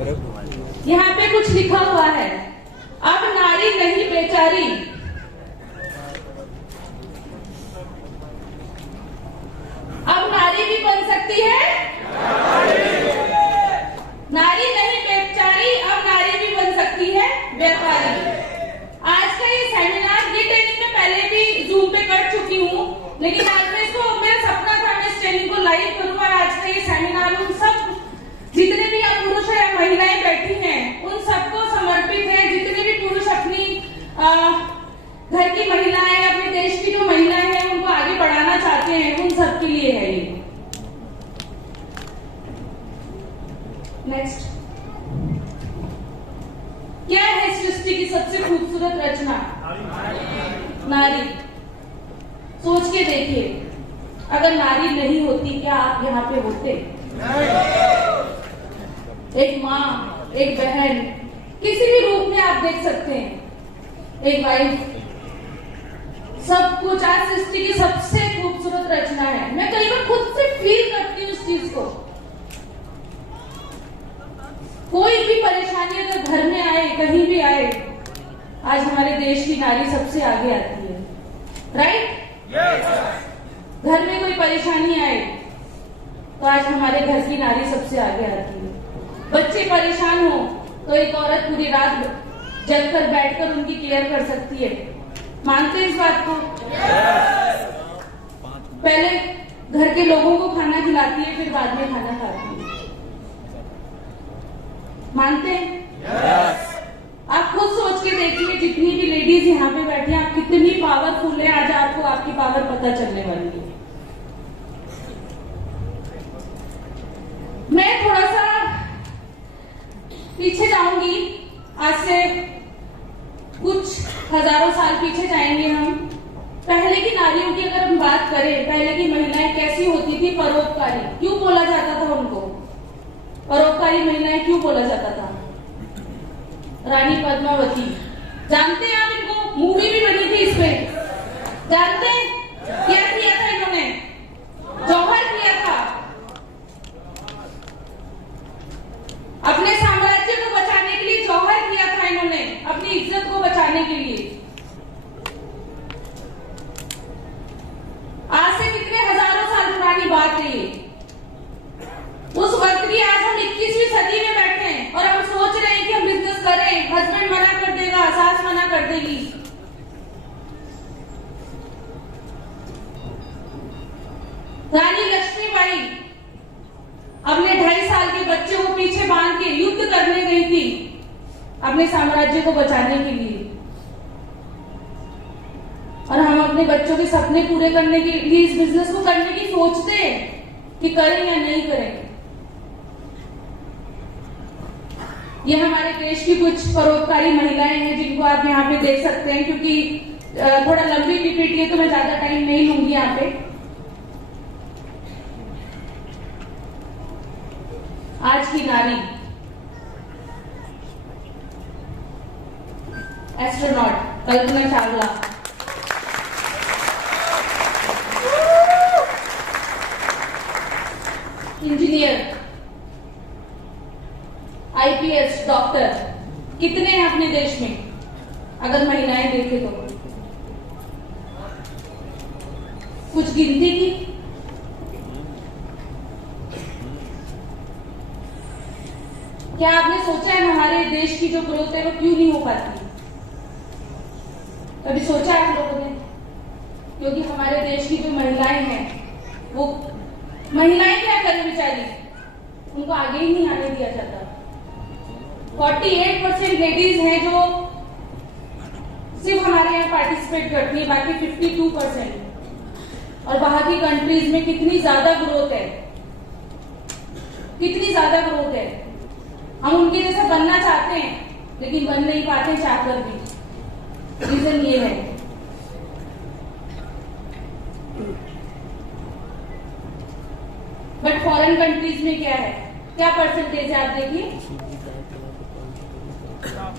यहाँ पे कुछ लिखा हुआ है, अब नारी नहीं बेचारी, अब नारी भी बन सकती है। नारी नहीं बेचारी, अब नारी भी बन सकती है व्यापारी। आज का ये सेमिनार, ये ट्रेनिंग में पहले भी जूम पे कर चुकी हूँ, लेकिन आज मैं इसको, मेरा सपना था मैं इस ट्रेनिंग को लाइव करूँ और आज का ये सेमिनार उन सब जितने भी आप पुरुष या महिलाएं बैठी हैं उन सबको समर्पित है। जितने भी पुरुष अपनी घर की महिलाएं, अपने देश की जो महिलाएं हैं उनको आगे बढ़ाना चाहते हैं, उन सबके लिए है ये। नेक्स्ट, क्या है सृष्टि की सबसे खूबसूरत रचना? नारी। सोच के देखिए, अगर नारी नहीं होती क्या आप यहाँ पे होते? एक माँ, एक बहन, किसी भी रूप में आप देख सकते हैं, एक वाइफ, सब कुछ आज सृष्टि की सबसे खूबसूरत रचना है। मैं कई बार खुद से फील करती हूँ इस चीज को। कोई भी परेशानी अगर घर में आए, कहीं भी आए, आज हमारे देश की नारी सबसे आगे आती है, राइट? घर में कोई परेशानी आए तो आज हमारे घर की नारी सबसे आगे आती है। बच्चे परेशान हो तो एक औरत पूरी रात जगकर बैठकर उनकी केयर कर सकती है। मानते हैं इस बात को? पहले घर के लोगों को खाना खिलाती है, फिर बाद में खाना खाती है। मानते हैं? आप खुद सोच के देखिए, जितनी भी लेडीज यहाँ पे बैठी हैं, आप कितनी पावरफुल है। आज आपको आपकी पावर पता चलने वाली है। मैं थोड़ा सा पीछे जाऊंगी, आज से कुछ हजारों साल पीछे जाएंगे हम। पहले की नारियों की अगर हम बात करें, पहले की महिलाएं कैसी होती थी? परोपकारी। क्यों बोला जाता था उनको परोपकारी महिलाएं? क्यों बोला जाता था? रानी पद्मावती, जानते हैं आप इनको? मूवी भी बनी थी इसमें, जानते हैं? क्या किया था इन्होंने? जौहर किया था। अपने साम्राज्य को बचाने के लिए जौहर किया था इन्होंने, अपनी इज्जत को बचाने के लिए। आज से कितने हजारों साल पुरानी बात है ये। उस वक्त की आज हम 21वीं सदी में बैठे हैं और हम सोच रहे हैं कि हम बिजनेस करें, हस्बैंड मना कर देगा, सास मना कर देगी। रानी लक्ष्मीबाई अपने 2.5 साल के बच्चे को पीछे बांध के युद्ध करने गई थी अपने साम्राज्य को बचाने के लिए। और हम अपने बच्चों के सपने पूरे करने के लिए इस बिजनेस को करने की सोचते हैं कि करें या नहीं करें। ये हमारे देश की कुछ परोपकारी महिलाएं हैं जिनको आप यहाँ पे देख सकते हैं। क्योंकि थोड़ा लंबी पीपीटी है तो मैं ज्यादा टाइम नहीं लूंगी यहाँ पे। आज की नारी astronaut Kalpana Chawla, engineer, IPS, doctor, कितने हैं अपने देश में? अगर महिलाएं देखें तो कुछ गिनती की? क्या आपने सोचा है हमारे देश की जो ग्रोथ है वो क्यों नहीं हो पाती? कभी सोचा आप लोगों ने? क्योंकि हमारे देश की जो महिलाएं हैं, वो महिलाएं क्या करें बेचारी, उनको आगे ही नहीं आने दिया जाता। 48% लेडीज हैं जो सिर्फ हमारे यहाँ पार्टिसिपेट करती है, बाकी 52%। और बाहर की कंट्रीज में कितनी ज्यादा ग्रोथ है, कितनी ज्यादा ग्रोथ है। हम उनके जैसा बनना चाहते हैं लेकिन बन नहीं पाते चाहकर भी। रीजन ये है। बट फॉरेन कंट्रीज में क्या है, क्या परसेंटेज है आप देखिए,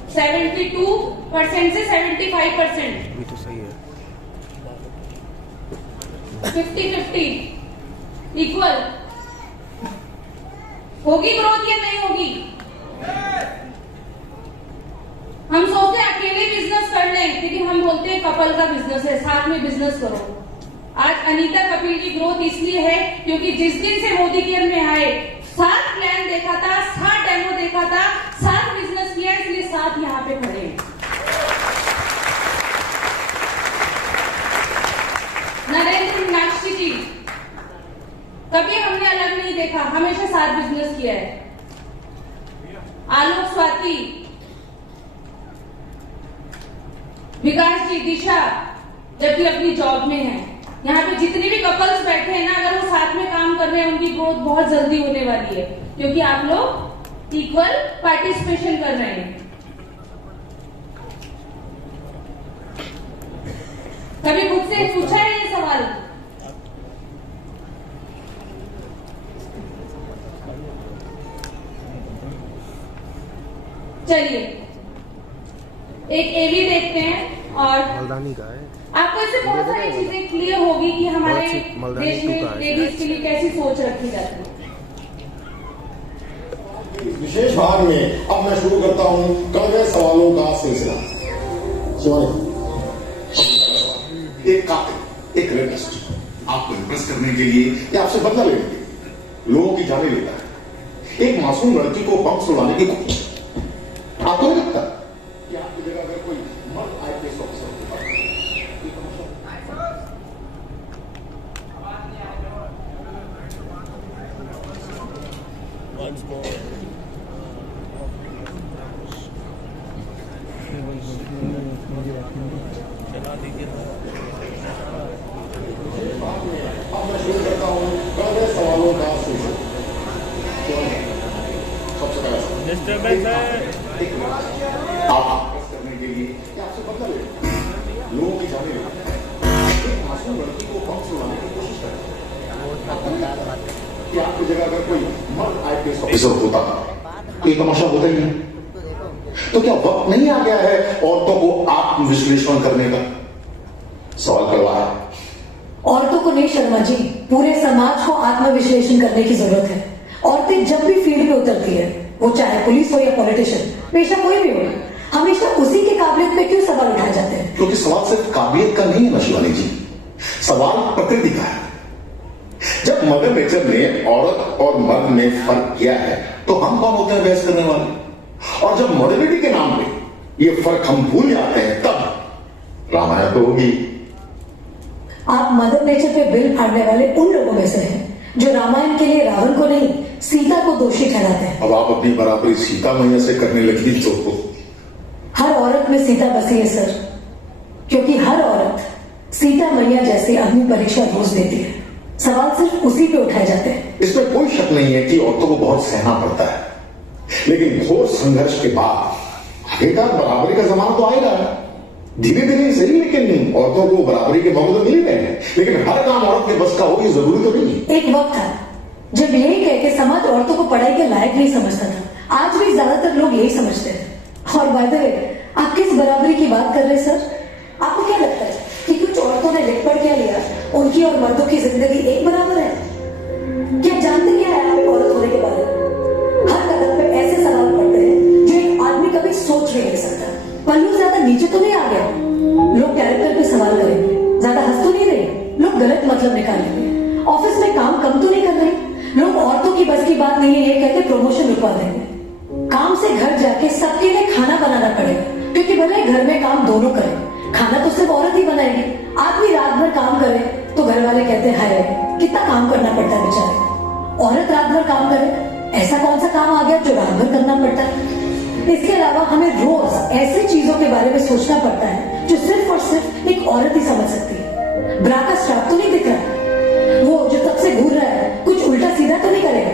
72% से 75%। भी तो सही है। 50-50 इक्वल। होगी ग्रोथ या नहीं होगी? कपल का बिजनेस है, साथ में बिजनेस करो। आज अनीता कपिल की ग्रोथ इसलिए है क्योंकि जिस दिन से मोदी केयर में आए, साथ प्लान देखा था, साथ डेमो देखा था, साथ बिजनेस किया, इसलिए साथ यहाँ पे खड़े हैं। नरेंद्र मीनाक्षी जी, कभी हमने अलग नहीं देखा, हमेशा साथ बिजनेस किया है। आलोक स्वाति, विकास जी, दिशा जबकि अपनी जॉब में है। यहाँ पे जितने भी कपल्स बैठे हैं ना, अगर वो साथ में काम कर रहे हैं, उनकी ग्रोथ बहुत जल्दी होने वाली है, क्योंकि आप लोग इक्वल पार्टिसिपेशन कर रहे हैं। कभी मुझसे पूछा है ये सवाल? चलिए एक एवी देखते हैं और मलदानी का है। आपको इससे बहुत सारी चीजें क्लियर होगी कि हमारे देश में लेडीज के लिए कैसी सोच रखी जाती है। विशेष भाग में अब मैं शुरू करता हूं कल गए सवालों का सिलसिला। एक रेपिस्ट आपको इम्प्रेस करने के लिए या आपसे बदला लेने के लिए लोगों की जाने लेता है। एक मासूम लड़की को पंख सुड़ाने की कोशिश। आपको नहीं लगता कि आपकी जगह अगर कोई मर्द आईपीएस ऑफिसर होता अब मैं शुरू करता हूं पहले सवालों का सिलसिला। सबसे पहला आप करने के लिए आपसे बदला ले लोगों की जाने एक मासूम लड़की को पंख सुड़ाने की कोशिश करें कि आपकी जगह अगर कोई मर्द आईपीएस ऑफिसर होता तो ये तमाशा होता ही नहीं। तो क्या वक्त नहीं आ गया है औरतों को आत्मविश्लेषण करने का? सवाल करवाया। औरतों को नहीं शर्मा जी, पूरे समाज को आत्मविश्लेषण करने की जरूरत है। औरतें जब भी फील्ड पे उतरती है, वो चाहे पुलिस हो या पॉलिटिशियन, पेशा कोई भी हो, हमेशा उसी की काबिलियत पे क्यों सवाल उठाए जाते हैं? क्योंकि सवाल सिर्फ काबिलियत का नहीं है ना शिवानी जी, सवाल प्रकृति का है। जब मदर नेचर ने औरत और मर्द में फर्क किया है तो हम कौन होते हैं बहस करने वाले? और जब मॉडर्निटी के नाम पे ये फर्क हम भूल जाते हैं तब रामायण तो होगी। आप मदर नेचर पे बिल फाड़ने वाले उन लोगों में से हैं जो रामायण के लिए रावण को नहीं, सीता को दोषी ठहराते हैं। अब आप अपनी बराबरी सीता मैया से करने लगी तो हर औरत में सीता बसी है सर, क्योंकि हर औरत सीता मैया जैसी अग्नि परीक्षा रोज देती है। सवाल सिर्फ उसी पे उठाए जाते हैं। इसमें कोई शक नहीं है कि औरतों को बहुत सहना पड़ता है, लेकिन घोर संघर्ष के बाद आखिरकार बराबरी का जमाना तो आएगा। धीरे धीरे सही, लेकिन औरतों को बराबरी के मौके तो मिल गए हैं, लेकिन हर काम औरत के बस का हो ये जरूरी तो नहीं। एक वक्त था जब यही कह के समाज औरतों को पढ़ाई के लायक नहीं समझता था। आज भी ज्यादातर लोग यही समझते हैं। और बाय द वे, आप किस बराबरी की बात कर रहे हैं सर? आपको क्या लगता है कि कुछ औरतों ने लिख पढ़ क्या लिया, उनकी और मर्दों की जिंदगी एक बराबर है? क्या जानते क्या है आप एक औरत होने के बारे में? हर कदम पे ऐसे सवाल पड़ते हैं जो एक आदमी कभी सोच भी नहीं सकता। पल्लू ज्यादा नीचे तो नहीं आ गया? लोग कैरेक्टर पे सवाल करेंगे। ज्यादा हंस तो नहीं रहे? लोग गलत मतलब निकालेंगे। ऑफिस में काम कम तो नहीं कर रहे? लोग औरतों की बस की बात नहीं है ये कहते प्रमोशन रुकवा देंगे। काम से घर जाके सबके लिए खाना बनाना पड़ेगा, क्योंकि भले घर में काम दोनों करें, खाना तो सिर्फ औरत ही बनाएगी। आदमी रात भर काम करे तो घर वाले कहते हैं हाय कितना काम करना पड़ता है बेचारे। औरत रात भर काम करे, ऐसा कौन सा काम आ गया जो रात भर करना पड़ता है? इसके अलावा हमें रोज ऐसी चीजों के बारे में सोचना पड़ता है जो सिर्फ और सिर्फ एक औरत ही समझ सकती है। ब्रा का स्ट्रैप तो नहीं दिख रहा, वो जो तब से घूर रहा है कुछ उल्टा सीधा तो नहीं करेगा?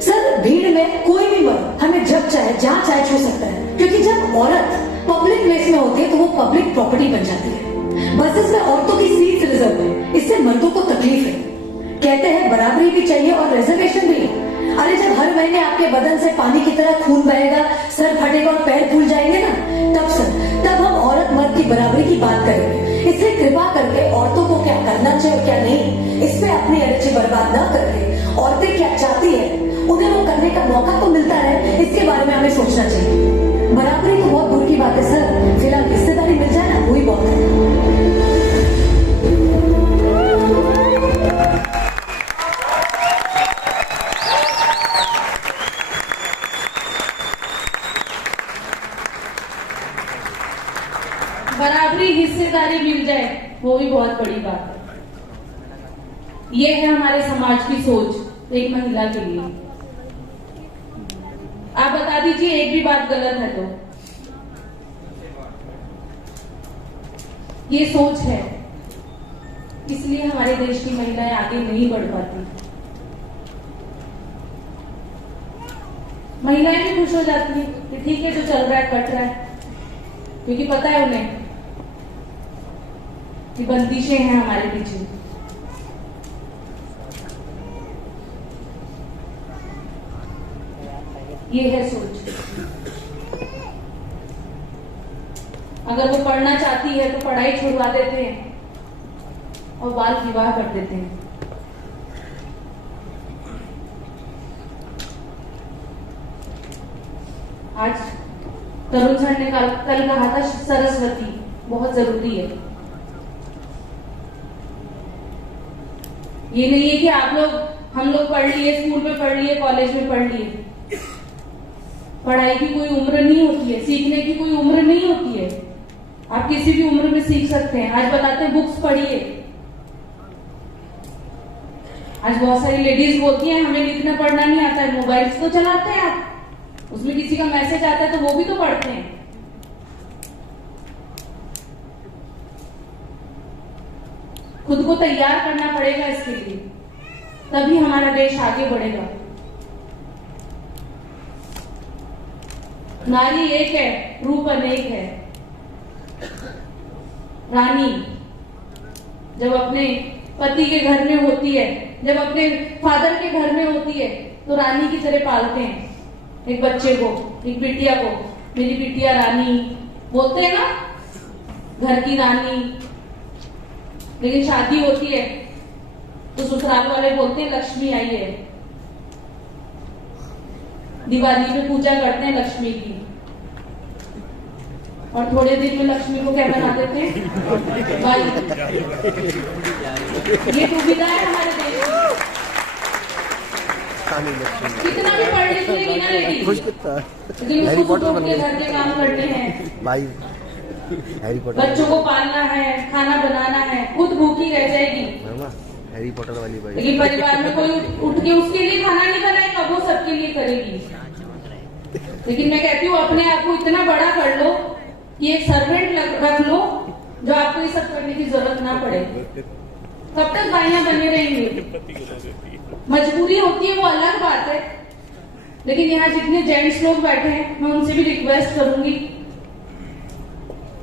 सर, भीड़ में कोई भी मर्द हमें जब चाहे जहां चाहे छू सकता है, क्योंकि जब औरत पब्लिक प्लेस में होती है तो वो पब्लिक प्रॉपर्टी बन जाती है। बसेस में औरतों की सीट रिजर्व है, इससे मर्दों को तकलीफ है। कहते हैं बराबरी भी चाहिए और रिजर्वेशन भी। अरे जब हर महीने आपके बदन से पानी की तरह खून बहेगा, सर फटेगा और पैर फूल जाएंगे ना, तब हम औरत मर्द की बराबरी की बात करेंगे। इसलिए कृपा करके औरतों को क्या करना चाहिए और क्या नहीं, इस पे अपनी एनर्जी बर्बाद न करके औरतें क्या चाहती है उन्हें वो करने का मौका तो मिलता है, इसके बारे में हमें सोचना चाहिए। बराबरी तो बहुत दूर की बात है सर, फिलहाल हिस्सेदारी मिल जाए ना वही बहुत है। बराबरी हिस्सेदारी मिल जाए वो भी बहुत बड़ी बात है। ये है हमारे समाज की सोच एक महिला के लिए। आप बता दीजिए एक भी बात गलत है तो। ये सोच है, इसलिए हमारे देश की महिलाएं आगे नहीं बढ़ पाती। महिलाएं भी खुश हो जाती हैं कि ठीक है जो चल रहा है कट रहा है, क्योंकि पता है उन्हें कि बंदिशें हैं हमारे पीछे। ये है सोच। अगर वो पढ़ना चाहती है तो पढ़ाई छुड़वा देते हैं और बाल विवाह कर देते हैं। आज तरुण सर ने कल कहा था सरस्वती बहुत जरूरी है। ये नहीं है कि हम लोग पढ़ लिए, स्कूल में पढ़ लिए, कॉलेज में पढ़ लिए। पढ़ाई की कोई उम्र नहीं होती है, सीखने की कोई उम्र नहीं होती है। आप किसी भी उम्र में सीख सकते हैं। आज बताते हैं बुक्स पढ़िए। आज बहुत सारी लेडीज बोलती हैं हमें लिखना पढ़ना नहीं आता है। मोबाइल्स तो चलाते हैं आप, उसमें किसी का मैसेज आता है तो वो भी तो पढ़ते हैं। खुद को तैयार करना पड़ेगा इसके लिए, तभी हमारा देश आगे बढ़ेगा। नारी एक है, रूप अनेक है। रानी जब अपने पति के घर में होती है, जब अपने फादर के घर में होती है, तो रानी की तरह पालते हैं एक बच्चे को, एक बिटिया को। मेरी बिटिया रानी बोलते हैं ना, घर की रानी। लेकिन शादी होती है तो ससुराल वाले बोलते हैं लक्ष्मी आई है। दिवाली में पूजा करते हैं लक्ष्मी की, और थोड़े दिन में लक्ष्मी को क्या बना देते हैं बाई। ये सुविधा है हमारे देश में। कितना भी पढ़ लिख लेगी ना लेडी, लेकिन उसको सुबह के घर के काम करने हैं, बच्चों को पालना है, खाना बनाना है, खुद भूखी रह जाएगी। हैरी पॉटर वाली बाई। लेकिन परिवार में कोई उठ के उसके लिए खाना नहीं बनाएगा, वो सबके लिए करेगी। लेकिन मैं कहती हूँ अपने आप को इतना बड़ा कर लो कि एक सर्वेंट रख लो जो आपको ये सब करने की जरूरत ना पड़े। कब तक बाइयां बने रहेंगे? मजबूरी होती है वो अलग बात है, लेकिन यहाँ जितने जेंट्स लोग बैठे हैं मैं उनसे भी रिक्वेस्ट करूंगी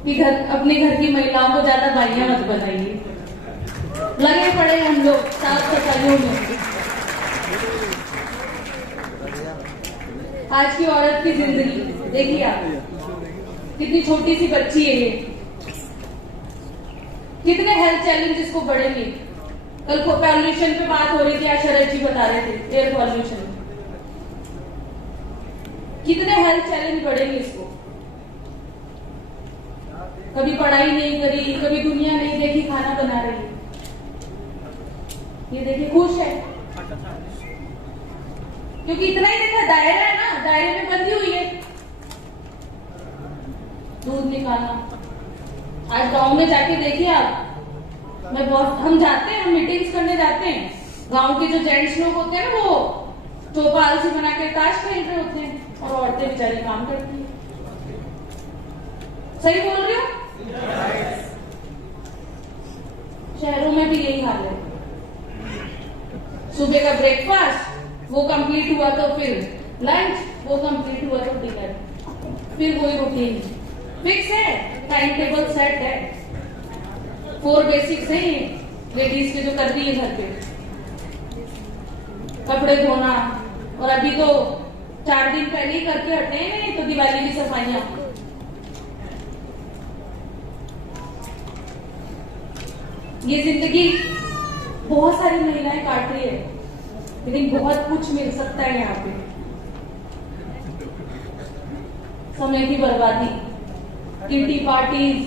कि अपने घर की महिलाओं को ज्यादा बाइयां मत बनाइए। लगे पड़े हम लोग साफ सफाइयों में। आज की औरत की जिंदगी देखिए आप, कितनी छोटी सी बच्ची है ये, कितने हेल्थ चैलेंजेस को बढ़ेंगे। कल पॉल्यूशन पे बात हो रही थी, आज शरद जी बता रहे थे एयर पॉल्यूशन, कितने हेल्थ चैलेंज बढ़ेंगे इसको। कभी पढ़ाई नहीं करी, कभी दुनिया नहीं देखी, खाना बना रही है। ये देखिए खुश है क्योंकि इतना ही देखा दायरा है ना, दायरे में बंधी हुई है। दूध निकालना, आज गांव में जाके देखिए आप, हम जाते हैं, हम मीटिंग्स करने जाते हैं, गांव के जो जेंट्स लोग होते हैं ना वो चौपा आलसी बना के ताश खेल रहे होते हैं और औरतें बेचारी काम करती है। सही बोल रही हो? शहरों में भी यही हाल है। सुबह का ब्रेकफास्ट वो कंप्लीट हुआ तो फिर लंच, वो कंप्लीट हुआ तो डिनर, फिर वही रूटीन फिक्स है, टाइम टेबल सेट है। 4 बेसिक्स है लेडीज के जो कर रही है घर पे, कपड़े धोना, और अभी तो 4 दिन पहले ही करके हटे हैं, नहीं तो दिवाली की सफाइयां। ये जिंदगी बहुत सारी महिलाएं काट रही है, लेकिन बहुत कुछ मिल सकता है यहाँ पे। समय की बर्बादी, किटी पार्टीज,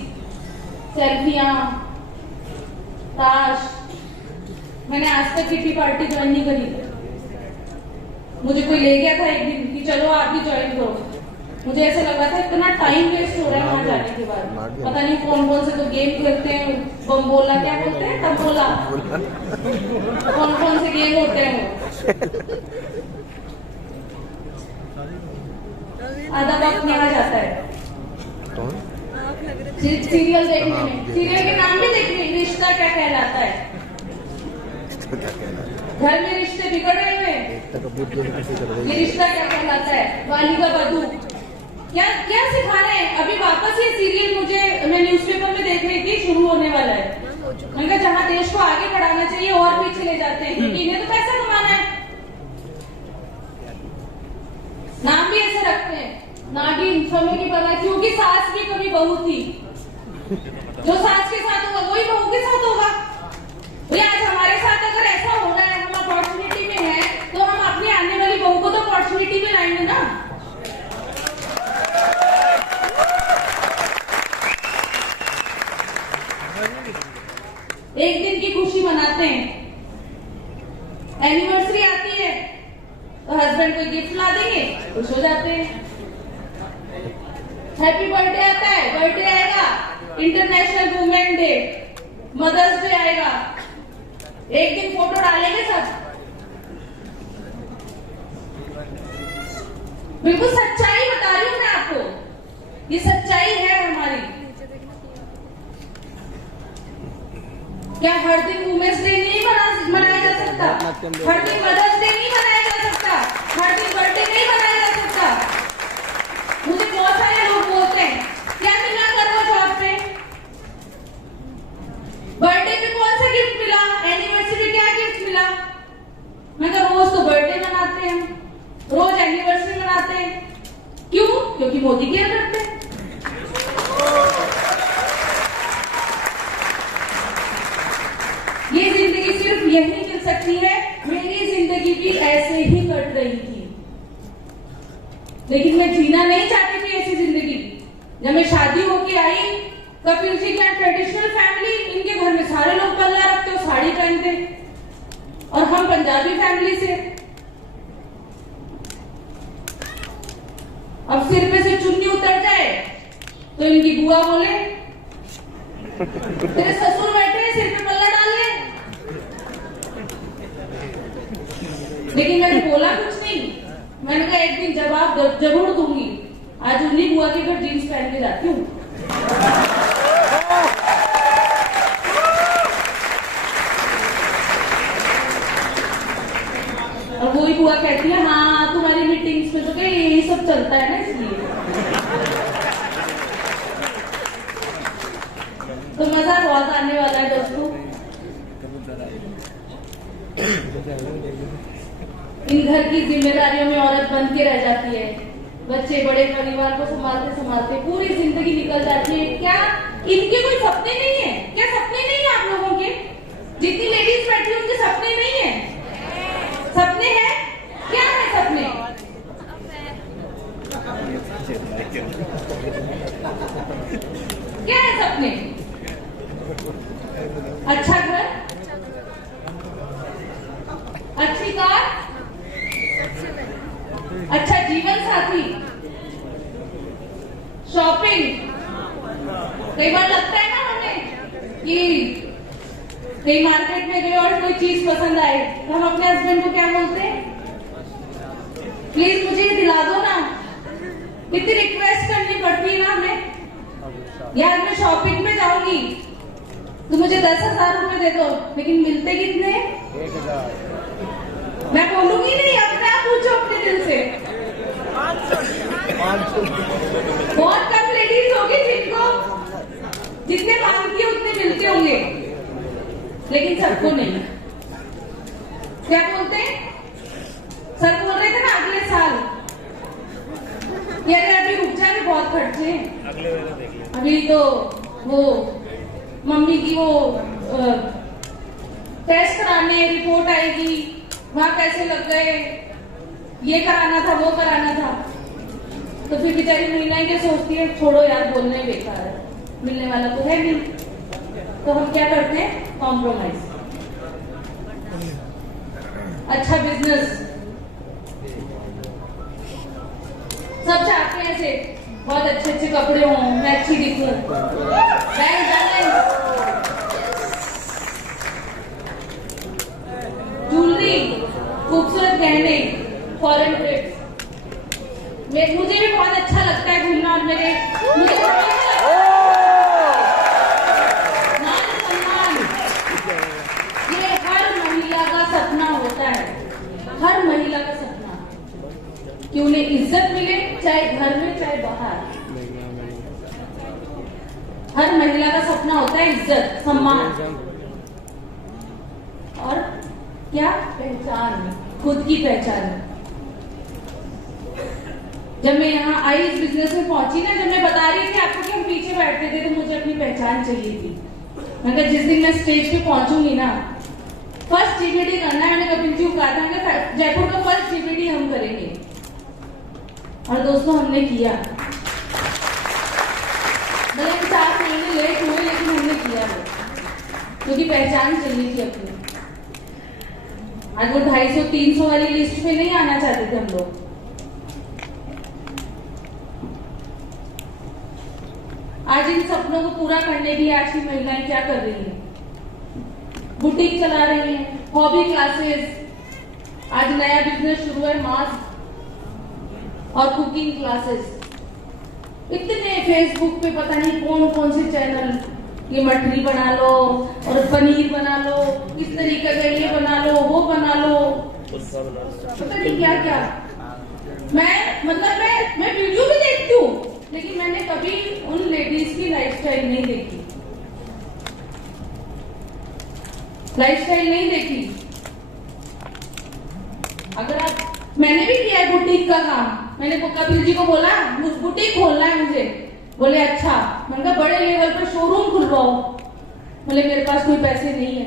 सेल्फियां, ताश। मैंने आज तक किटी पार्टी ज्वाइन नहीं करी। मुझे कोई ले गया था एक दिन कि चलो आप भी ज्वाइन करो, मुझे ऐसा लगा था इतना टाइम वेस्ट हो रहा है वहां जाने के बाद। पता नहीं कौन कौन से तो गेम खेलते हैं, बम्बोला क्या बोलते हैं, तम्बोला, कौन कौन से गेम होते हैं वो। आधा वक्त यहाँ जाता है सीरियल देखने में। सीरियल के नाम भी देखने, रिश्ता क्या कहलाता है, घर में रिश्ते बिगड़े हुए, ये रिश्ता क्या कहलाता है, वाली का वधू, क्या क्या सिखा रहे हैं। अभी वापस ये सीरियल मैं न्यूज़पेपर में देख रही थी, शुरू होने वाला है। मैंने कहा जहाँ देश को आगे बढ़ाना चाहिए और पीछे ले जाते हैं, क्योंकि इन्हें तो पैसा कमाना है। नाम भी ऐसे रखते हैं, नागिन, समय की पता, क्योंकि सास भी कभी बहू थी। जो सास के साथ होगा वही बहू के साथ होगा। भैया आज हमारे साथ अगर ऐसा हो रहा है, हम अपॉर्चुनिटी में है, तो हम अपनी आने वाली बहू को तो अपॉर्चुनिटी में लाएंगे ना। एक दिन की खुशी मनाते हैं, एनिवर्सरी आती है तो हस्बैंड को गिफ्ट ला देंगे, खुश हो जाते हैं। हैप्पी बर्थडे आता है, बर्थडे आएगा, international women day, mother's day आएगा, एक दिन फोटो डालेंगे सब। बिल्कुल सच्चाई बता रही हूं मैं आपको, ये सच्चाई है हमारी। क्या हर दिन वुमेन्स डे नहीं मनाया जा सकता, हर दिन मदर्स डे नहीं मनाया जा सकता, हर दिन बर्थडे नहीं मनाया जा सकता। मुझे बहुत सारे लोग बोलते हैं क्या मिला करो जॉब पे, बर्थडे पे कौन सा गिफ्ट मिला, एनिवर्सरी पे क्या गिफ्ट मिला। मैं कहा रोज तो बर्थडे मनाते हैं, रोज एनिवर्सरी मनाते हैं, क्यों? क्योंकि मोदी केयर करते हैं। ये जिंदगी सिर्फ यही मिल सकती है, मेरी जिंदगी भी ऐसे ही कट रही थी, लेकिन मैं जीना नहीं चाहती थी ऐसी जिंदगी। जब मैं शादी होके आई, कपिल जी की ट्रेडिशनल फैमिली, इनके घर में सारे लोग पल्ला रखते हो, साड़ी पहनते, और हम पंजाबी फैमिली से। अब सिर पे से चुन्नी उतर जाए तो इनकी बुआ बोले तेरे ससुर बैठे हैं, सिर पे पल्ला डाल ले। लेकिन मैंने बोला कुछ नहीं, मैंने कहा एक दिन जवाब जरूर दूंगी। आज उन्हीं बुआ के घर जीन्स पहन के जाती हूँ। और वही बुआ कहती है हाँ तुम्हारी मीटिंग्स में तो क्या यही सब चलता है ना, इसलिए तो मजा बहुत आने वाला है दोस्तों। इन घर की जिम्मेदारियों में औरत बन के रह जाती है, बच्चे बड़े परिवार को संभालते संभालते पूरी जिंदगी निकल जाती है। क्या इनके कोई सपने नहीं है? क्या सपने नहीं है आप लोगों के? जितनी लेडीज बैठी उनके सपने नहीं है? सपने हैं? क्या है सपने? क्या है सपने? अच्छा घर, अच्छी कार, अच्छा जीवन साथी, शॉपिंग। कई बार लगता है ना हमें कि कहीं मार्केट में गए और कोई चीज पसंद आए तो हम अपने हस्बैंड को क्या बोलते हैं, प्लीज मुझे दिला दो ना। कितनी रिक्वेस्ट करनी पड़ती है ना हमें, यार मैं शॉपिंग में जाऊंगी तो मुझे 10,000 रुपए दे दो, लेकिन मिलते कितने? 1,000। मैं बोलूंगी नहीं, अपने आप पूछो अपने दिल से। बहुत कम लेडीज होगी जिनको जितने मांगती है उतने मिलते होंगे, लेकिन सबको नहीं। क्या बोलते हैं? सर बोल रहे थे ना अगले साल, यार अभी रुक जाए, बहुत खर्चे अभी तो वो मम्मी की वो टेस्ट कराने, रिपोर्ट आएगी, वहां पैसे लग गए, ये कराना था वो कराना था। तो फिर बेचारी महिलाएं क्या सोचती है, छोड़ो यार बोलना ही बेकार है, मिलने वाला तो है नहीं। तो हम क्या करते हैं, कॉम्प्रोमाइज। अच्छा बिजनेस सब चाहते में ऐसे बहुत अच्छे अच्छे कपड़े हों, मैं अच्छी दिखूं, ज्वेलरी, खूबसूरत गहने, फॉरेन ट्रिप्स, मुझे भी बहुत अच्छा लगता है घूमना। और मुझे मान सम्मान, ये हर महिला का सपना होता है, हर महिला का सपना कि उन्हें इज्जत मिले, चाहे घर में चाहे बाहर। हर महिला का सपना होता है इज्जत, सम्मान और क्या, पहचान, खुद की पहचान। जब मैं यहाँ आई, इस बिजनेस में पहुंची ना, जब मैं बता रही थी आपको कि हम पीछे बैठते थे, तो मुझे अपनी पहचान चाहिए थी। मैं कहा जिस दिन मैं स्टेज पे पहुंचूंगी ना, फर्स्ट जीबीडी करना है। मैंने कपिल जी को कहा था, जयपुर का फर्स्ट जीबीडी हम करेंगे। और दोस्तों हमने किया, भले हम 4 महीने लेट हुए, लेकिन हमने किया वो, क्योंकि पहचान चाहिए थी अपनी। आज वो 250-300 वाली लिस्ट पे नहीं आना चाहते थे हम लोग। आज इन सपनों को पूरा करने के लिए आज की महिलाएं क्या कर रही हैं? बुटीक चला रही हैं, हॉबी क्लासेस, आज नया बिजनेस शुरू है, मास्क और कुकिंग क्लासेस। इतने फेसबुक पे पता नहीं कौन कौन से चैनल, ये मठरी बना लो और पनीर बना लो, इस तरीके का ये बना लो, वो बना लो, पता नहीं क्या क्या। मैं वीडियो भी देखती हूँ, लेकिन मैंने कभी उन लेडीज की लाइफस्टाइल नहीं देखी, अगर आप, मैंने भी किया है बुटीक का काम। मैंने कपिल जी को बोला बुटीक खोलना है मुझे, बोले अच्छा। मैंने कहा बड़े लेवल पर शोरूम खुलवाओ, बोले मेरे पास कोई पैसे नहीं है।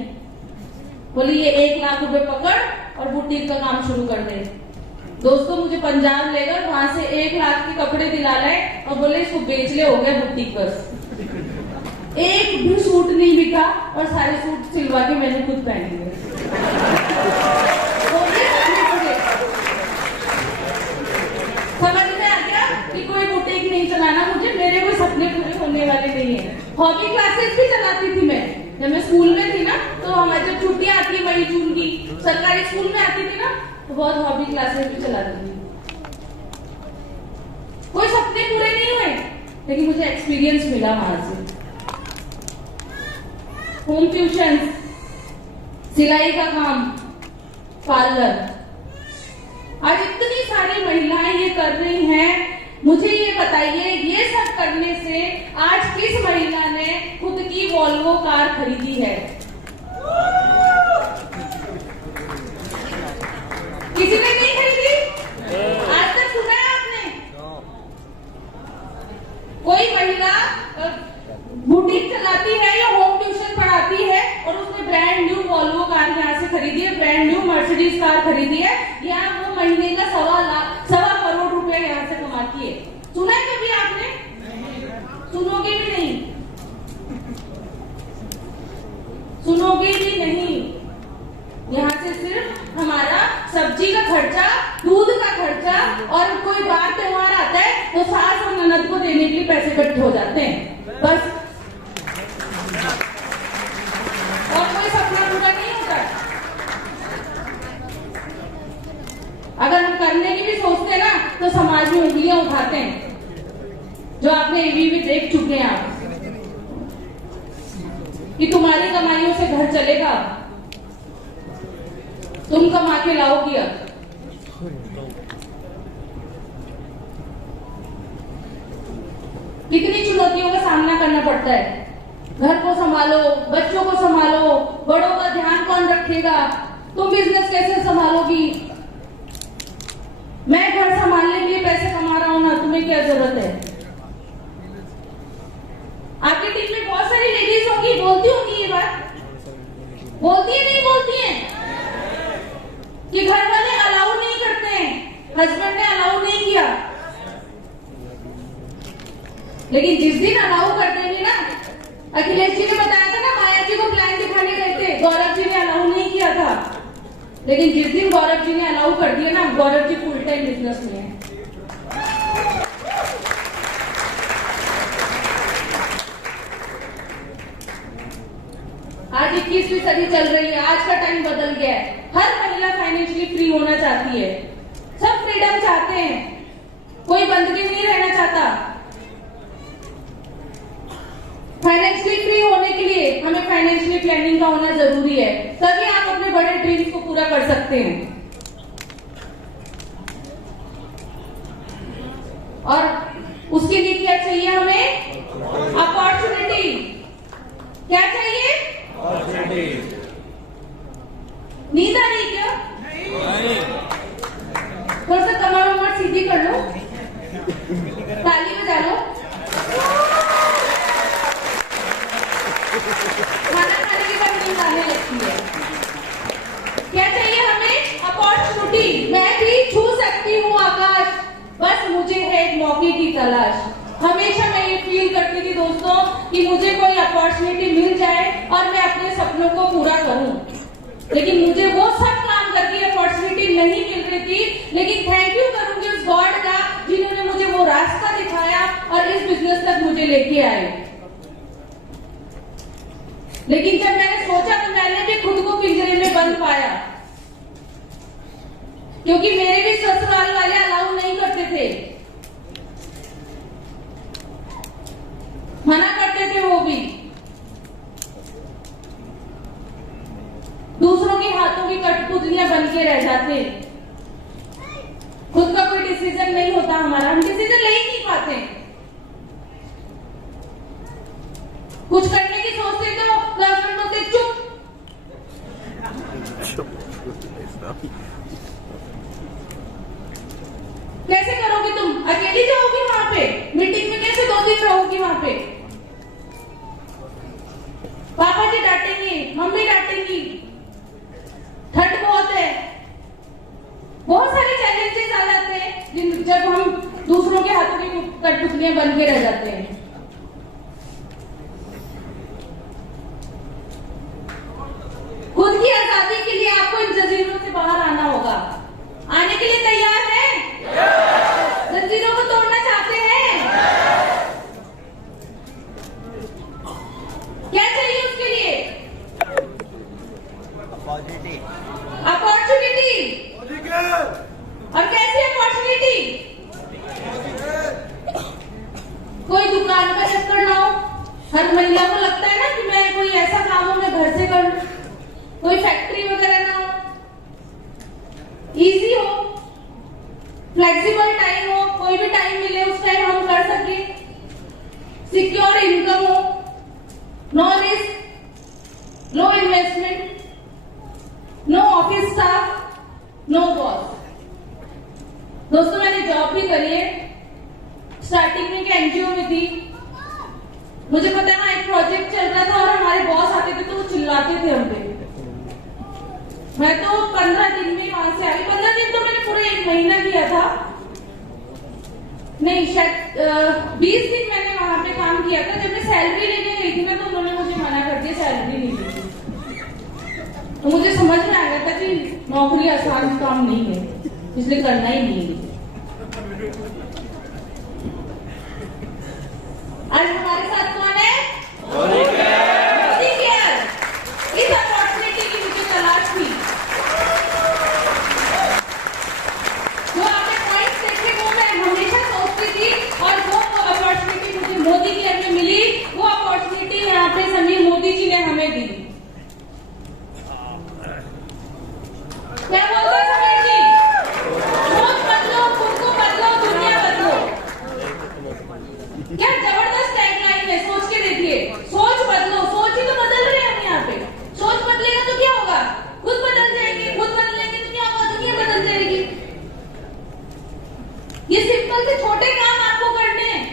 बोले ये 1 लाख रुपए पकड़ और बुटीक का काम शुरू कर दे। दोस्तों मुझे पंजाब ले गए, वहां से 1 लाख के कपड़े दिला लाए और बोले इसको बेच ले, हो गया बुटीक बस। एक भी सूट नहीं बिका और सारे सूट सिलवा के मैंने खुद पहन लिए। समझ में आ गया कि कोई बुटीक नहीं चलाना मुझे, मेरे कोई सपने पूरे होने वाले नहीं है। हॉबी क्लासेस भी चलाती थी मैं, जब मैं स्कूल में थी ना, तो हमारी जब छुट्टियां आती है मई जून की, सरकारी स्कूल में आती थी ना, तो बहुत हॉबी क्लासेस भी चलाती थी। कोई सपने पूरे नहीं हुए, लेकिन मुझे एक्सपीरियंस मिला वहां से। होम ट्यूशन, सिलाई का काम, पार्लर, आज इतनी सारी महिलाएं ये कर रही हैं। मुझे ये बताइए, ये सब करने से आज किस महिला ने खुद की वॉल्वो कार खरीदी है? किसी ने नहीं खरीदी? आज तक सुना है आपने? कोई महिला बुटीक चलाती है या होम ट्यूशन पढ़ाती है और उसने ब्रांड न्यू वॉल्वो कार यहाँ से खरीदी है, ब्रांड न्यू मर्सिडीज कार खरीदी है, या वो महीने का 1.25 करोड़ रुपए यहाँ से कमाती है? सुना है कभी आपने? सुनोगे भी नहीं, सुनोगे भी नहीं। यहाँ से सिर्फ हमारा सब्जी का खर्चा, दूध का खर्चा, और कोई बात त्योहार आता है तो सास और ननद को देने के लिए पैसे इकट्ठे हो जाते हैं, बस। और कोई सपना पूरा नहीं होता। अगर हम करने की भी सोचते हैं ना, तो समाज में उंगलियां उठाते हैं, जो आपने भी देख चुके हैं आप, कि तुम्हारी कमाइयों से घर चलेगा, तुम कमा के लाओगी। अब कितनी चुनौतियों का सामना करना पड़ता है। घर को संभालो, बच्चों को संभालो, बड़ों का ध्यान कौन रखेगा, तुम बिजनेस कैसे संभालोगी? मैं घर संभालने के लिए पैसे कमा रहा हूं ना, तुम्हें क्या जरूरत है? आपकी टीम में बहुत सारी लेडीज होंगी, बोलती होंगी ये बात, बोलती है नहीं बोलती है कि घर वाले अलाउ नहीं करते हैं, हस्बैंड ने अलाउ नहीं किया। लेकिन जिस दिन अलाउ कर देंगे ना, अखिलेश जी ने बताया था ना, माया जी को प्लान दिखाने गए थे, गौरव जी ने अलाउ नहीं किया था, लेकिन जिस दिन गौरव जी ने अलाउ कर दिया ना, Gaurav ji full time business में है। 21वीं सदी चल रही है, आज का टाइम बदल गया है। हर महिला फाइनेंशियली फ्री होना चाहती है, सब फ्रीडम चाहते हैं, कोई बंदगी नहीं रहना चाहता। फाइनेंशियली फ्री होने के लिए हमें फाइनेंशियली प्लानिंग का होना जरूरी है, तभी आप अपने बड़े ड्रीम्स को पूरा कर सकते हैं। और उसके लिए क्या चाहिए हमें? अपॉर्चुनिटी। क्या चाहिए? नींद आ रही क्या? थोड़ा सा कमर उमर सीधी कर लो, ताली बजा लो। खाना खाने के बाद नींद आने लगती है। क्या चाहिए हमें? अपॉर्चुनिटी। मैं भी छू सकती हूँ आकाश, बस मुझे है एक मौके की तलाश। हमेशा मैं ये फील करती थी दोस्तों कि मुझे कोई अपॉर्चुनिटी मिल जाए और मैं अपने सपनों को पूरा करूं, लेकिन मुझे वो सब काम करके अपॉर्चुनिटी नहीं मिल रही थी। लेकिन थैंक यू करूंगी उस गॉड का जिन्होंने मुझे वो रास्ता दिखाया और इस बिजनेस तक मुझे लेके आए। लेकिन जब मैंने सोचा तो मैंने भी खुद को पिंजरे में बंद पाया, क्योंकि मेरे भी ससुराल वाले अलाउ नहीं करते थे, मना करते थे। वो भी दूसरों के हाथों की कठपुतलियां बन के रह जाते। खुद का कोई डिसीजन नहीं होता हमारा, हम डिसीजन ले ही नहीं पाते। कुछ करने की सोचते तो हस्बैंड बोलते चुप। कैसे करोगी तुम? अकेली जाओगी वहां पे मीटिंग में? कैसे 2 दिन रहोगी वहां पे? पापा जी डांटेंगे, मम्मी डांटेंगी, ठंड बहुत है, बहुत सारे चैलेंजेस आ जाते हैं जब हम दूसरों के हाथों की कठपुतलियां बन के रह जाते हैं। खुद की आजादी के लिए आपको इन जंजीरों से बाहर आना होगा। आने के लिए तैयार हैं? जंजीरों को तोड़ना चाहते हैं? क्या चाहिए उसके लिए? अपॉर्चुनिटी। और कैसी अपॉर्चुनिटी? कोई दुकान का चक्कर ना हो। हर महिला को लगता है ना कि मैं कोई ऐसा काम हो मैं घर से कर लूं, कोई फैक्ट्री वगैरह ना हो, इजी हो, फ्लेक्सिबल टाइम हो, कोई भी टाइम मिले उस टाइम हम कर सके, सिक्योर इनकम हो, no risk, no investment, no office staff, no boss. दोस्तों मैंने जॉब भी करी है, स्टार्टिंग में एक एनजीओ में थी। मुझे पता है एक प्रोजेक्ट चल रहा था और हमारे बॉस आते थे तो वो चिल्लाते थे हम पे। मैं तो 15 दिन में वहां से आ गई। 15 दिन तो मैंने पूरा 1 महीना किया था, नहीं शायद 20 दिन मैंने वहां पे काम किया था। जब मैं सैलरी लेने गई थी ना तो उन्होंने मुझे मना कर दिया, सैलरी नहीं दी। तो मुझे समझ में आ गया था कि नौकरी आसान काम नहीं है, इसलिए करना ही नहीं है। आज हमारे साथ कौन है? मोदी केयर। इस अपॉर्चुनिटी की मुझे तलाश थी। जो आपने पॉइंट्स देखे वो मैं हमेशा सोचती थी, और वो अपॉर्चुनिटी मुझे मोदी केयर में मिली। वो अपॉर्चुनिटी यहाँ पे समीर मोदी जी ने हमें दी। क्या बोलते हैं समीर जी? सोच बदलो, खुद को बदलो, दुनिया बदलो। क्या जबरदस्त टैगलाइन है, सोच के देखिए। सोच बदलो, सोच ही तो बदल रहे हैं हम यहाँ पे। सोच बदलेगा तो क्या होगा? खुद बदल जाएंगे, खुद बदलेंगे तो क्या होगा? दुनिया बदल जाएगी। ये सिंपल से छोटे काम आपको करने हैं।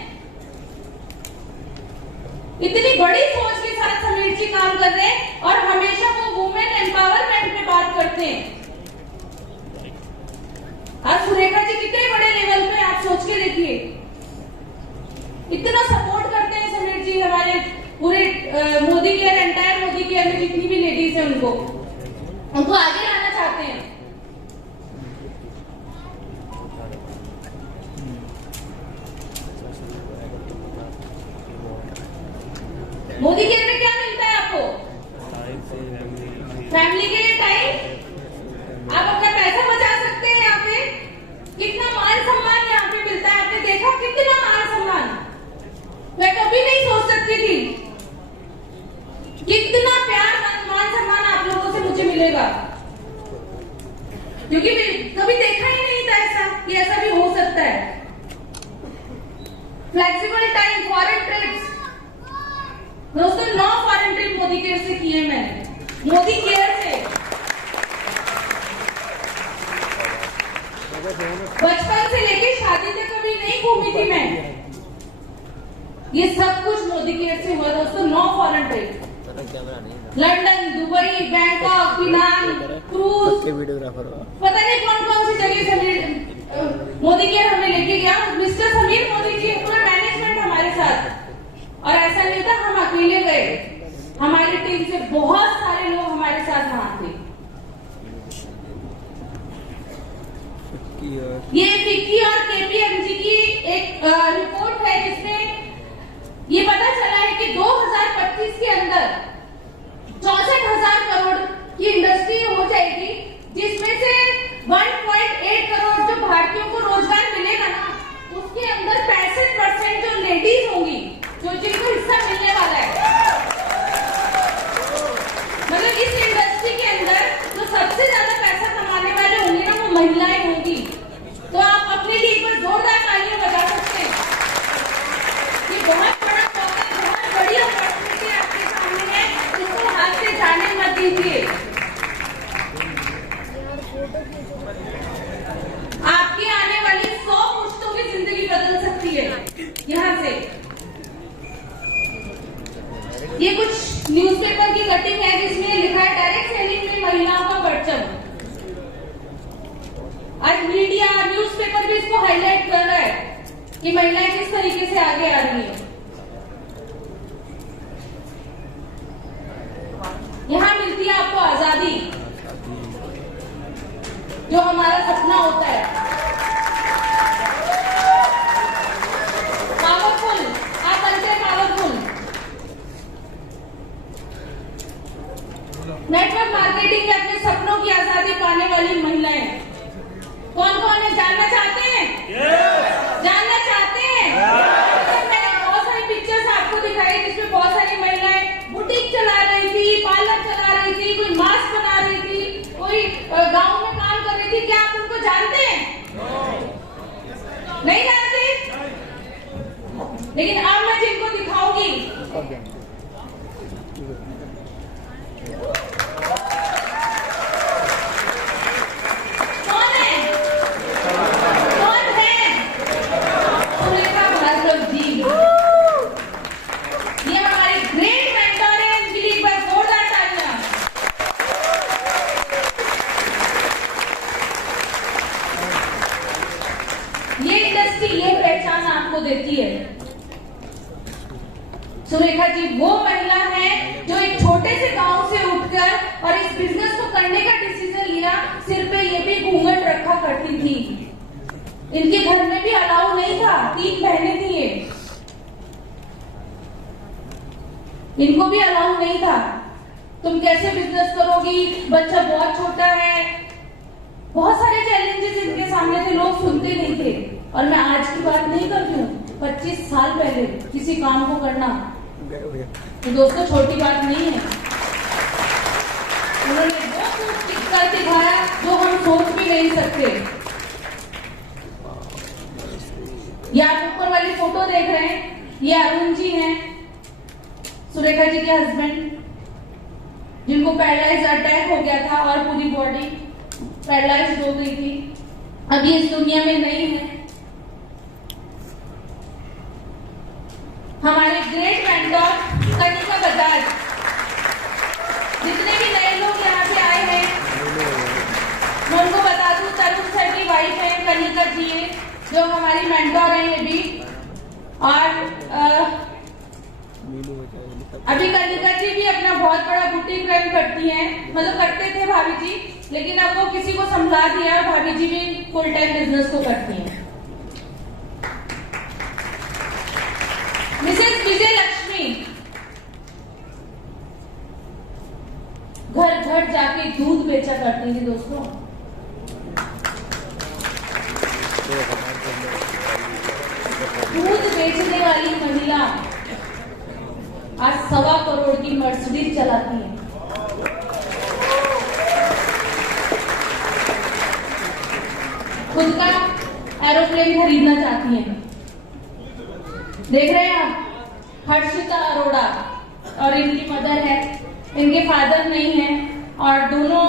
इतनी बड़ी सोच के साथ समीर जी काम कर रहे हैं और हमेशा वो वुमेन एम्पावरमेंट पे बात करते हैं। आज सुरेखा जी कितने बड़े लेवल पे, आप सोच के देखिए। इतना सपोर्ट करते हैं समीर जी हमारे पूरे Modi care, entire Modi care में जितनी भी लेडीज है उनको आगे लाना चाहते हैं। मोदी केयर में क्या मिलता है आपको? Flexible time, foreign trips. दोस्तों 9 फॉरेन ट्रिप मोदी केयर से किए मैंने, मोदी केयर से। बचपन से लेके शादी तक कभी नहीं घूमी थी मैं, ये सब कुछ मोदी केयर से हुआ दोस्तों। 9 foreign trip, London, Dubai, Bangkok, Penang, cruise, पता नहीं कौन कौन सी जगह समीर मोदी केयर हमें लेके गया। मिस्टर समीर मोदी जी, पूरा मैनेजमेंट हमारे साथ। और ऐसा नहीं था हम अकेले गए, हमारी टीम से बहुत सारे लोग हमारे साथ वहां थे। ये फिक्की और केपीएमजी की एक रिपोर्ट है जिसमें ये पता चला है कि 2025 के अंदर 64,000 करोड़ की इंडस्ट्री हो जाएगी, जिसमें से 1.8 करोड़ जो भारतीयों को रोजगार मिलेगा ना, उसके अंदर 65% जो लेडीज होंगी, जो जिनको हिस्सा मिलने वाला है। मतलब इस इंडस्ट्री के अंदर जो सबसे ज्यादा पैसा कमाने वाले होंगे ना, वो महिलाएं होंगी। तो आप अपने लिए एक बार जोरदार तालियां बजा सकते हैं। ये बहुत बड़ा मौका, बहुत बड़ी अपॉर्चुनिटी आपके सामने है, इसको हाथ से जाने मत दीजिए। आपके आने वाली 100 पुश्तों की जिंदगी बदल सकती है यहाँ से। ये कुछ न्यूज़पेपर की कटिंग है जिसमें लिखा है डायरेक्ट सेलिंग में महिलाओं का परचम। आज मीडिया, न्यूज़पेपर भी इसको हाईलाइट कर रहा है कि महिलाएं किस तरीके से आगे आ रही है। यहाँ मिलती है आपको आजादी, जो हमारा सपना होता है। पावरफुल, आप बनते हैं पावरफुल। नेटवर्क मार्केटिंग में अपने सपनों की आजादी पाने वाली महिलाएं कौन कौन है, जानना चाहते हैं? जानना चाहते हैं? मैंने बहुत सारी पिक्चर्स आपको दिखाई जिसमें बहुत सारी महिलाएं बुटीक चला रही थी, पार्लर चला रही थी, कोई मास्क बना रही थी, कोई गांव में काम कर रही थी। क्या आप उनको जानते हैं? नहीं जानते? लेकिन अब मैं जिनको दिखाऊंगी, ये पहचान आपको देती है। सुरेखा जी वो महिला है जो एक छोटे से गांव से उठकर और इस बिजनेस को करने का डिसीजन लिया। सिर पे ये भी घूंघट रखा करती थी, इनके घर में भी अलाउ नहीं था, 3 बहनें थी ये, इनको भी अलाउ नहीं था। तुम कैसे बिजनेस करोगी, बच्चा बहुत छोटा है, बहुत सारे चैलेंजेस इनके सामने थे, लोग सुनते नहीं थे। और मैं आज की बात नहीं करती हूँ, 25 साल पहले किसी काम को करना तो दोस्तों छोटी बात नहीं है। उन्होंने वो कुछ कर दिखाया जो हम सोच भी नहीं सकते। ये आप ऊपर वाली फोटो देख रहे हैं, ये अरुण जी हैं, सुरेखा जी के हस्बैंड, जिनको पैरालाइज अटैक हो गया था और पूरी बॉडी पैरालाइज हो गई थी। अभी इस दुनिया में नहीं है। हमारे ग्रेट मेंटोर कनिका बजाज, जितने भी नए लोग यहाँ पे आए हैं, मैं उनको बता दूं, तरुण सर की वाइफ है कनिका जी, जो हमारी मेंटोर है ये भी। और अभी कनिका जी भी अपना बहुत बड़ा बुटीक रन करती हैं, मतलब करते थे भाभी जी, लेकिन अब वो किसी को समझा दिया और भाभी जी भी फुल टाइम बिजनेस को करती हैं। मिसेस विजय लक्ष्मी घर घर जाके दूध बेचा करती थी दोस्तों। दूध बेचने वाली महिला आज 1.25 करोड़ की मर्सिडीज चलाती है। खुद का एरोप्लेन खरीदना चाहती हैं। देख रहे हैं आप, हर्षिता अरोड़ा और इनकी मदर है, इनके फादर नहीं है और दोनों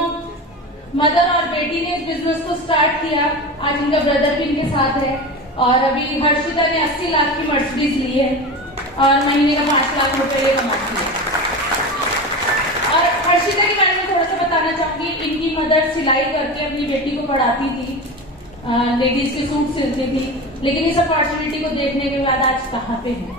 मदर और बेटी ने इस बिजनेस को स्टार्ट किया। आज इनका ब्रदर भी इनके साथ है और अभी हर्षिता ने 80 लाख की मर्सिडीज ली है और महीने का 5 लाख रुपए ये कमाती है। और हर्षिता के बारे में थोड़ा सा बताना चाहूंगी। इनकी मदर सिलाई करके अपनी बेटी को पढ़ाती थी, लेडीज के सूट सिलती थी, लेकिन इस अपॉर्चुनिटी को देखने के बाद आज कहाँ पे है।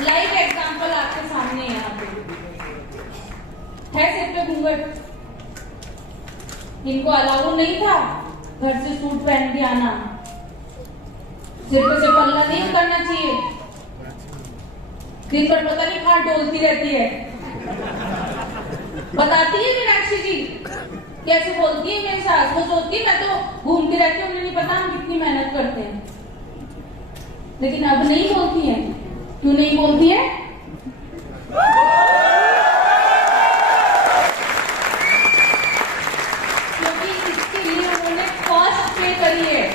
लाइव एग्जाम्पल आपके सामने यहाँ पे है, सिर पे घूंघट, इनको अलाउ नहीं था घर से सूट पहन के आना, सिर पे से पल्ला नहीं करना चाहिए, दिन भर पता नहीं कहाँ डोलती रहती है। बताती है मीनाक्षी जी कैसे बोलती है मेरी सास, वो सोचती है मैं तो घूमती रहती हूँ, मुझे नहीं पता हम कितनी मेहनत करते हैं, लेकिन अब नहीं बोलती है। क्यों नहीं बोलती है? क्योंकि इसके लिए उन्होंने कॉस्ट पे करी है।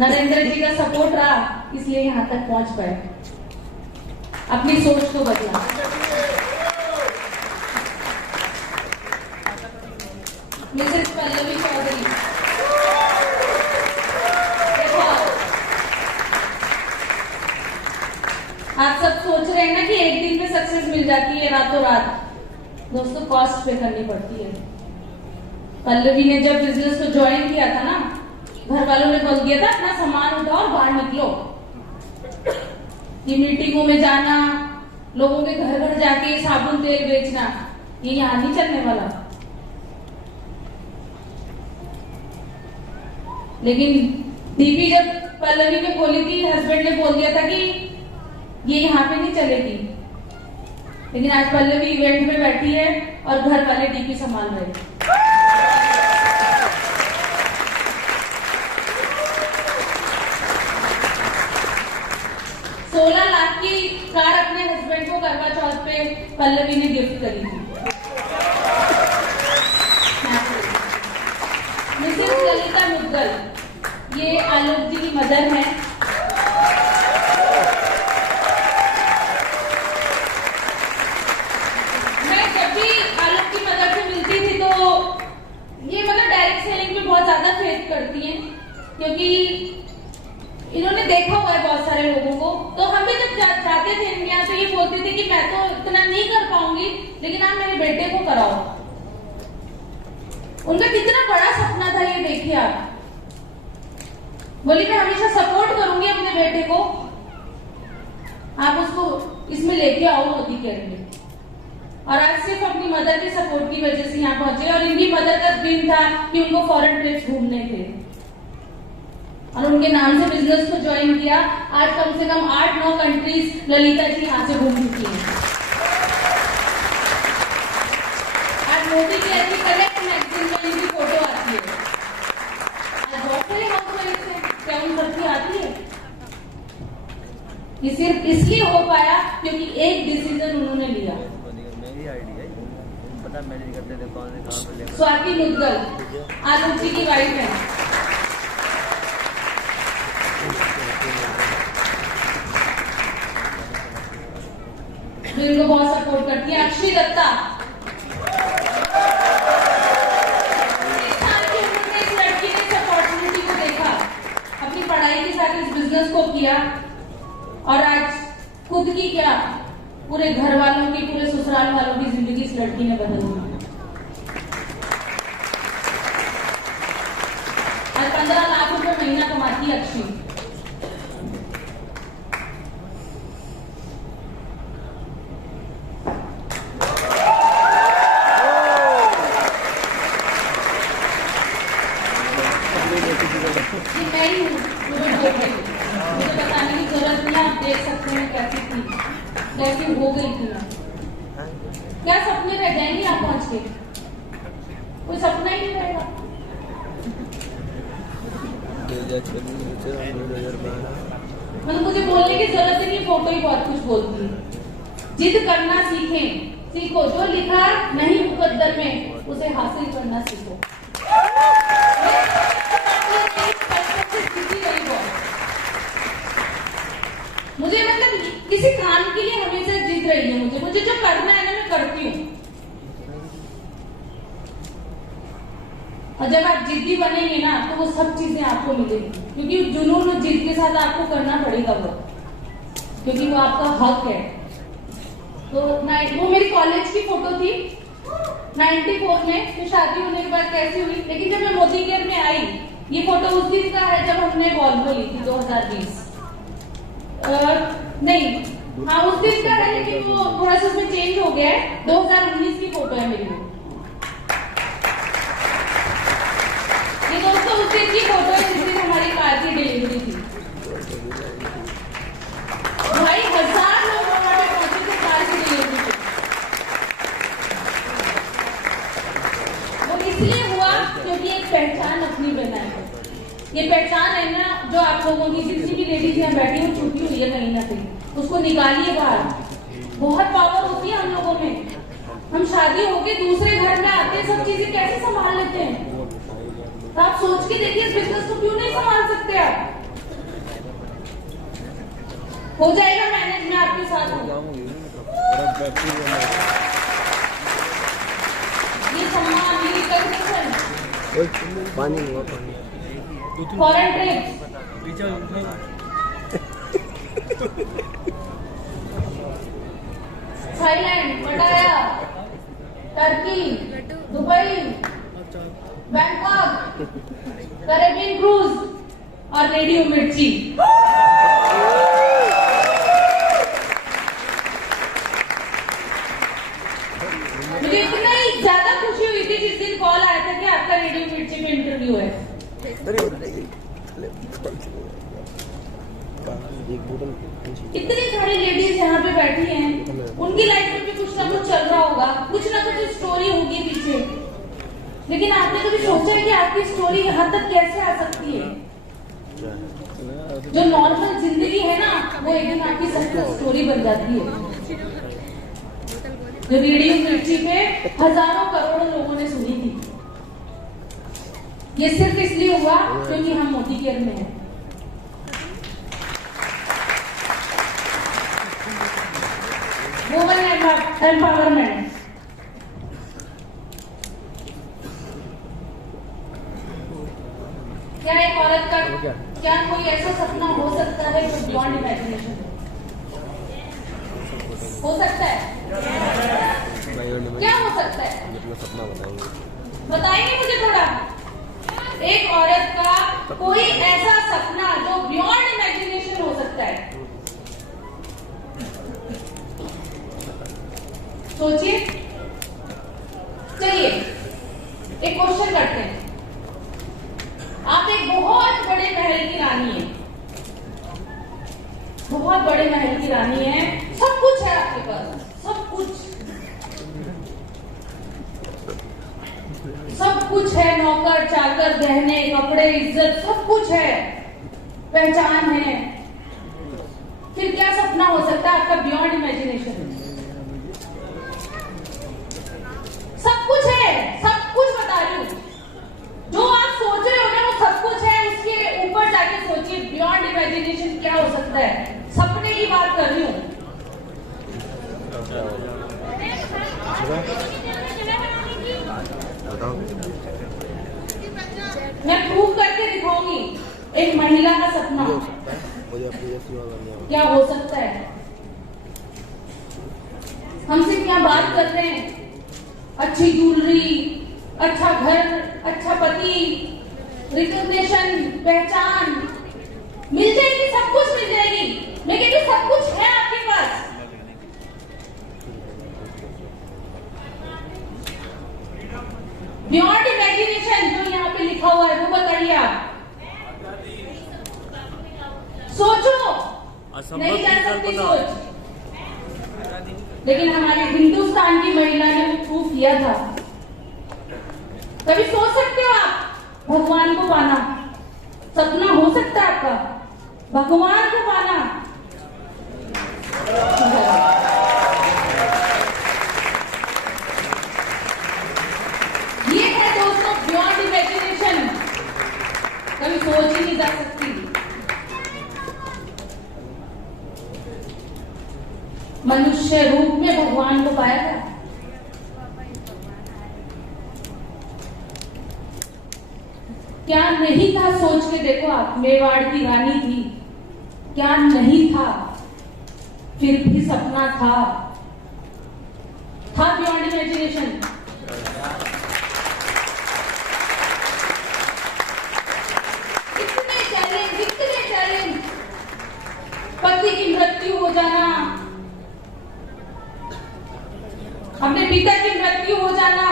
नरेंद्र जी का सपोर्ट रहा, इसलिए यहाँ तक पहुंच पाए, अपनी सोच को बदला। मिसेस पल्लवी चौधरी, आप सब सोच रहे हैं ना कि एक दिन में सक्सेस मिल जाती है रातों रात। दोस्तों, कॉस्ट पे करनी पड़ती है। पल्लवी ने जब बिजनेस को ज्वाइन किया था ना, घर वालों ने बोल दिया था अपना सामान उठाओ और बाहर निकलो। ये मीटिंगों में जाना, लोगों के घर घर जाके साबुन तेल बेचना, ये यहाँ नहीं चलने वाला। लेकिन दीपी जब पल्लवी ने खोली थी, हस्बैंड ने बोल दिया था कि ये यहाँ पे नहीं चलेगी, लेकिन आज पल्लवी इवेंट में बैठी है और घर वाले डीपी संभाल रहे हैं। 16 लाख की कार अपने हस्बैंड को करवा चौथ पे पल्लवी ने गिफ्ट करी थी। मिसेस ललिता मुद्गल, ये आलोक जी की मदर है। मैं जब भी आलोक की मदर से मिलती थी तो ये डायरेक्ट सेलिंग में बहुत ज्यादा फेस करती हैं, क्योंकि इन्होंने देखा हुआ है बहुत सारे लोगों को। तो हम भी जब जाते थे इनके यहाँ तो ये बोलते थे कि मैं तो इतना नहीं कर पाऊंगी, लेकिन आप मेरे बेटे को कराओ। उनका कितना बड़ा सपना था ये देखिए आप। बोली मैं हमेशा सपोर्ट करूंगी अपने बेटे को, आप उसको इसमें लेके आओ मोदी केयर में। और आज सिर्फ अपनी मदर के सपोर्ट की वजह से यहाँ पहुंचे। और इनकी मदर का ड्रीम था कि उनको फॉरेन ट्रिप्स घूमने थे और उनके नाम से बिजनेस को ज्वाइन किया। आज कम से कम 8-9 कंट्रीज ललिता जी यहाँ से घूम चुकी हैं। आज मोदी की ऐसी करेक्ट मैगजीन में इनकी फोटो आती है। आज बहुत सारे हाउसवाइफ हैं, क्या उन सबकी आती है? ये सिर्फ इसलिए हो पाया क्योंकि एक डिसीजन उन्होंने लिया। पता मैनेज करते थे कौन से कहाँ पे। स्वाति मुद्गल आलोक जी की वाइफ है। जो इनको बहुत सपोर्ट करती है। अक्षय दत्ता, इस साल की उम्र में इस लड़की ने इस अपॉर्चुनिटी को देखा, अपनी पढ़ाई के साथ इस बिजनेस को किया और आज खुद की क्या पूरे घर वालों की, पूरे ससुराल वालों की जिंदगी इस लड़की ने बदल दी। आज 15 लाख रुपए महीना कमाती है अक्षय। मैं ही हूँ, मुझे बताने की जरूरत नहीं, आप देख सकते हैं कैसी थी, कैसी हो गई थी मैं। क्या सपने रह जाएंगे आप पहुंच के? कोई सपना ही नहीं रहेगा। 2012 मतलब मुझे बोलने की जरूरत ही नहीं, फोटो ही बहुत कुछ बोलती है। जिद करना सीखो, जो लिखा नहीं मुकद्दर में उसे हासिल करना सीखो। मुझे मतलब किसी काम के लिए हमेशा जिद रही है, मुझे जो करना है ना मैं करती हूँ। और जब आप जिद्दी बनेंगे ना तो वो सब चीजें आपको मिलेंगी, क्योंकि जुनून और जिद के साथ आपको करना पड़ेगा वो, क्योंकि वो आपका हक है। तो वो मेरी कॉलेज की फोटो थी 94 में, फिर शादी होने के बाद कैसी हुई, लेकिन जब मैं मोदी केयर में आई, ये फोटो उस दिन का है जब हमने वॉल्वो ली थी 2020। नहीं, हाँ उस दिन का है, लेकिन वो थोड़ा सा उसमें चेंज हो गया है। 2019 की फोटो है मेरी। ये दोस्तों उस दिन की फोटो है जिस दिन हमारी कार की डिलीवरी थी। 2,500 लोग हमारे पहुंचे थे कार की डिलीवरी पे। वो इसलिए हुआ क्योंकि एक पहचान अपनी बनाई है। ये पहचान है ना जो आप लोगों की, जितनी भी लेडीज यहाँ बैठी हुई छुपी हुई है कहीं ना कहीं, उसको निकालिए बाहर। बहुत पावर होती है हम लोगों में। हम शादी होके दूसरे घर में आते हैं, सब चीजें कैसे संभाल लेते हैं। तो आप सोच के देखिए इस बिजनेस को क्यों नहीं संभाल सकते आप। हो जाएगा मैनेज, मैं आपके साथ हूँ। ये सम्मान, ये रिकॉग्निशन, पानी हुआ पानी फॉरेन ट्रिप, थाईलैंड, पटाया, Turkey, Dubai, Bangkok, Caribbean cruise और रेडियो मिर्ची। मुझे इतना ही ज्यादा खुशी हुई थी जिस दिन कॉल आया था कि आपका रेडियो मिर्ची में इंटरव्यू है। इतनी सारी लेडीज यहाँ पे बैठी हैं, उनकी लाइफ में भी कुछ ना कुछ चल रहा होगा, कुछ ना कुछ स्टोरी होगी पीछे। लेकिन आपने कभी सोचा है कि आपकी स्टोरी यहाँ तक कैसे आ सकती है? जो नॉर्मल जिंदगी है ना, वो एक दिन आपकी सक्सेस स्टोरी बन जाती है। जो रेडियो मिर्ची पे हजारों करोड़ों लोगों ने सुनी थी, ये सिर्फ इसलिए हुआ क्योंकि हम मोदी केयर में हैं। Women empowerment. क्या एक औरत का क्या कोई ऐसा सपना हो सकता है जो बियॉन्ड इमेजिनेशन हो सकता है? क्या हो सकता है? सपना बताएंगे मुझे थोड़ा। एक औरत का कोई ऐसा सपना जो बियॉन्ड इमेजिनेशन हो सकता है, सोचिए। चलिए एक क्वेश्चन करते हैं। आप एक बहुत बड़े महल की रानी है, बहुत बड़े महल की रानी है, सब कुछ है आपके पास, सब कुछ है, नौकर चाकर, गहने कपड़े, इज्जत, सब कुछ है, पहचान है। फिर क्या सपना हो सकता है आपका बियॉन्ड इमेजिनेशन? सब कुछ है, सब कुछ बता रही हूँ। जो आप सोच रहे हो ना वो सब कुछ है, उसके ऊपर जाके सोचिए बियॉन्ड इमेजिनेशन क्या हो सकता है। सपने की बात कर रही हूँ। मैं प्रूव करके दिखाऊंगी एक महिला का सपना क्या हो सकता है। हमसे क्या बात कर रहे हैं? अच्छी ज्वेलरी, अच्छा घर, अच्छा पति, रिकॉग्निशन, पहचान मिल जाएगी, सब कुछ मिल जाएगी। लेकिन जो सब कुछ है आपके पास, बियॉन्ड इमेजिनेशन जो यहाँ पे लिखा हुआ है वो बताइए आप। सोचो, नहीं जा सकती सोच। लेकिन हमारे हिंदुस्तान की महिला ने वो प्रूव किया था। कभी सोच सकते हो आप भगवान को पाना? सपना हो सकता है आपका? भगवान को पाना। ये है दोस्तों बियॉन्ड इमेजिनेशन, कभी सोच ही नहीं जा सकती। मनुष्य रूप में भगवान को पाया था। क्या नहीं था सोच के देखो आप, मेवाड़ की रानी थी, क्या नहीं था, फिर भी सपना था बियॉन्ड इमेजिनेशन। इतने चैलेंज, पति की मृत्यु हो जाना, अपने पिता की मृत्यु हो जाना,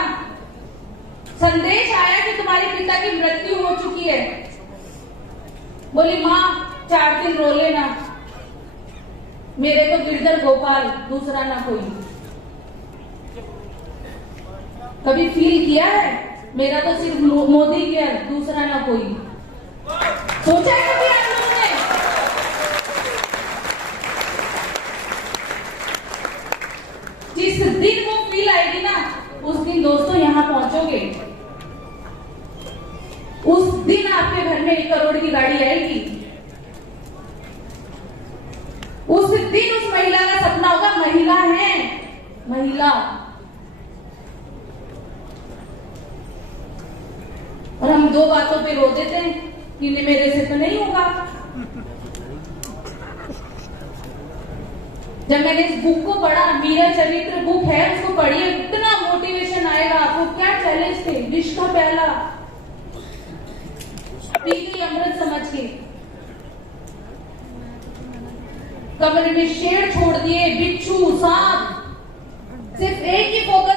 संदेश आया कि तुम्हारे पिता की मृत्यु हो चुकी है। बोली माँ 4 दिन रो लेना, मेरे तो गिरधर गोपाल, दूसरा ना कोई। कभी फील किया है मेरा तो सिर्फ मोदी केयर, दूसरा ना कोई? सोचा है कभी आप लोगों ने? जिस दिन वो फील आएगी ना, उस दिन दोस्तों यहां पहुंचोगे, उस दिन आपके घर में 1 करोड़ की गाड़ी आएगी। उस दिन उस महिला का सपना होगा, महिला है, महिला। और हम 2 बातों पे रो देते हैं कि मेरे से तो नहीं होगा। जब मैंने इस बुक को पढ़ा, मीरा चरित्र बुक है, उसको पढ़िए, इतना मोटिवेशन आएगा आपको। क्या चैलेंज थे, विष का प्याला पी गई अमृत समझ के, कमरे में शेर छोड़ दिए, बिच्छू, सांप, सिर्फ एक ही फोकस